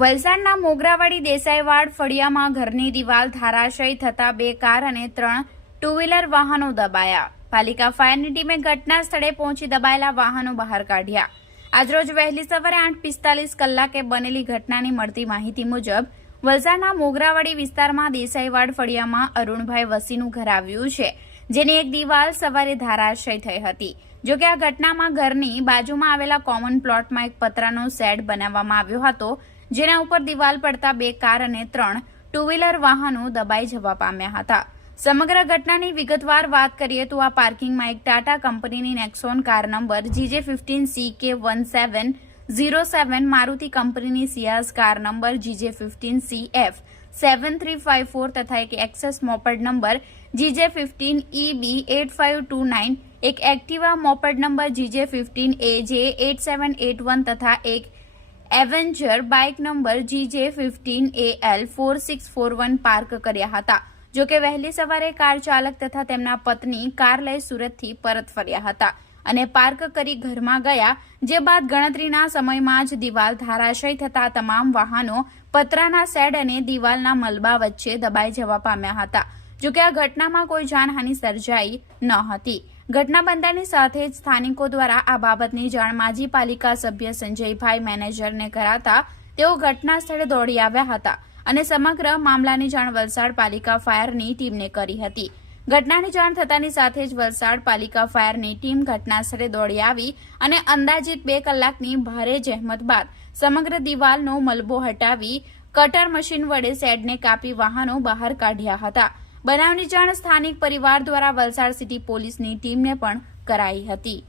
વલસાડના મોગરાવાડી દેસાઈવાડ ફળિયામાં ઘરની દિવાલ ધરાશાયી થતા 2 કાર અને 3 ટુ વ્હીલર વાહનો દબાયા। પાલિકા ફાયરની ટીમે ઘટના સ્થળે પહોંચી દબાયેલા વાહનો બહાર કાઢ્યા। આજરોજ વહેલી સવારે 8:45 કલાકે બનેલી ઘટનાની મળતી માહિતી મુજબ વલસાડના મોગરાવાડી વિસ્તારમાં દેસાઈવાડ ફળિયામાં અરુણભાઈ વસીનું ઘર આવ્યું છે, જેની એક દિવાલ સવારે ધરાશાયી થઈ હતી। જોકે આ ઘટનામાં ઘરની બાજુમાં આવેલા કોમન પ્લોટમાં એક પતરાનો શેડ બનાવવામાં આવ્યો હતો, જેના ઉપર દિવાલ પડતા 2 કાર અને 3 ટુ વ્હીલર વાહનો દબાઈ જવા પામ્યા હતા। સમગ્ર ઘટનાની વિગતવાર વાત કરીએ તો આ પાર્કિંગમાં એક ટાટા કંપનીની Nexon car number GJ15CK1707, Maruti કંપનીની સિયાઝ કાર નંબર GJ15CF7354 તથા એક એક્સેસ મોપેડ નંબર GJ15EB8529, એક એક્ટિવા મોપેડ નંબર GJ15AJ8781 તથા એક Avenger bike number GJ15AL4641 park કર્યા હતા। જોકે વહેલી સવારે કાર ચાલક તથા તેમના પત્ની કાર લઈ સુરતથી પરત ફર્યા હતા અને પાર્ક કરી ઘરમાં ગયા, જે બાદ ગણતરીના સમયમાં જ દિવાલ ધરાશાયી થતા તમામ વાહનો પતરાના શેડ અને દિવાલના મલબા વચ્ચે દબાઈ જવા પામ્યા હતા। જોકે આ ઘટનામાં કોઈ જાનહાનિ સર્જાઈ ન હતી। ઘટના બનતાની સાથે જ સ્થાનિકો દ્વારા આ બાબતની જાણ માજી પાલિકા સભ્ય સંજયભાઈ મેનેજરને કરાતા તેઓ ઘટના સ્થળે દોડી આવ્યા હતા અને સમગ્ર મામલાની જાણ વલસાડ પાલિકા ફાયરની ટીમને કરી હતી। ઘટનાની જાણ થતાની સાથે જ વલસાડ પાલિકા ફાયરની ટીમ ઘટના સ્થળે દોડી આવી અને અંદાજિત 2 કલાકની ભારે જહેમત બાદ સમગ્ર દિવાલનો મલબો હટાવી કટર મશીન વડે શેડને કાપી વાહનો બહાર કાઢ્યા હતા। બનાવની જાણ સ્થાનિક પરિવાર દ્વારા વલસાડ સિટી પોલીસની ટીમને પણ કરાઈ હતી।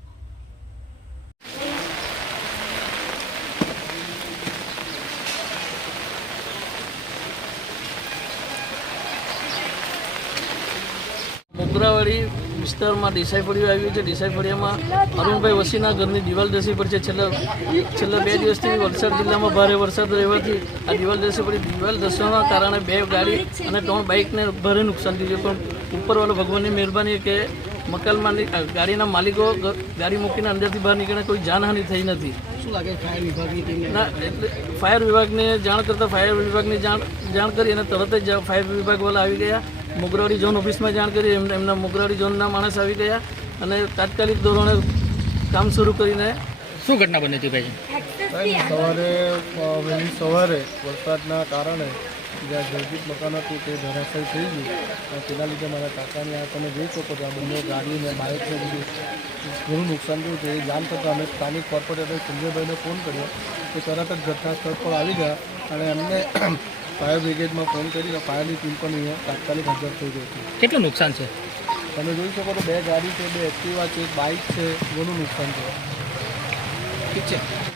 મોગરાવાડી વિસ્તારમાં દેસાઈ ફળિયું આવ્યું છે। દેસાઈ ફળિયામાં અરુણભાઈ વસીના ઘરની દિવાલ ધસી પડી છે। છેલ્લા 2 દિવસથી વલસાડ જિલ્લામાં ભારે વરસાદ રહેવાથી આ દિવાલ ધસી પડી। દિવાલ ધસવાના કારણે 2 ગાડી અને 3 બાઇકને ભારે નુકસાન થયું છે, પણ ઉપરવાળો ભગવાનની મહેરબાની કે મકાનમાં ગાડીના માલિકો ગાડી મૂકીને અંદરથી બહાર નીકળે, કોઈ જાનહાનિ થઈ નથી। શું લાગે ફાયર વિભાગની ટીમને? ના, એટલે ફાયર વિભાગને જાણ કરતાં ફાયર વિભાગની જાણ કરી અને તરત જ ફાયર વિભાગવાળા આવી ગયા। મોગરાવાડી ઝોન ઓફિસમાં જાણ કરી એમના મોગરાવાડી ઝોનના માણસ આવી ગયા અને તાત્કાલિક ધોરણે કામ શરૂ કરીને। શું ઘટના બની હતી ભાઈ? વહેલી સવારે વરસાદના કારણે જ્યાં જર્જિત મકાન હતું તે ધરાશાયી થઈ ગયું, તેના લીધે મારા કાકાને આ તમે જોઈ શકો છો આ બંને ગાડીને બાઇકને બધું ઘણું નુકસાન થયું છે। એ જાણ થતાં અમે સ્થાનિક કોર્પોરેટર સંજયભાઈને ફોન કર્યો, તો તરત જ ઘટના સ્થળ પર આવી ગયા અને એમને ફાયર બ્રિગેડમાં ફોન કરીને ફાયરની ટીમ પણ અહીંયા તાત્કાલિક હાજર થઈ ગઈ હતી। કેટલું નુકસાન છે? તમે જોઈ શકો તો 2 ગાડી છે, 2 એક્ટિવા છે, 1 બાઇક છે, ઘણું નુકસાન છે। ઠીક છે।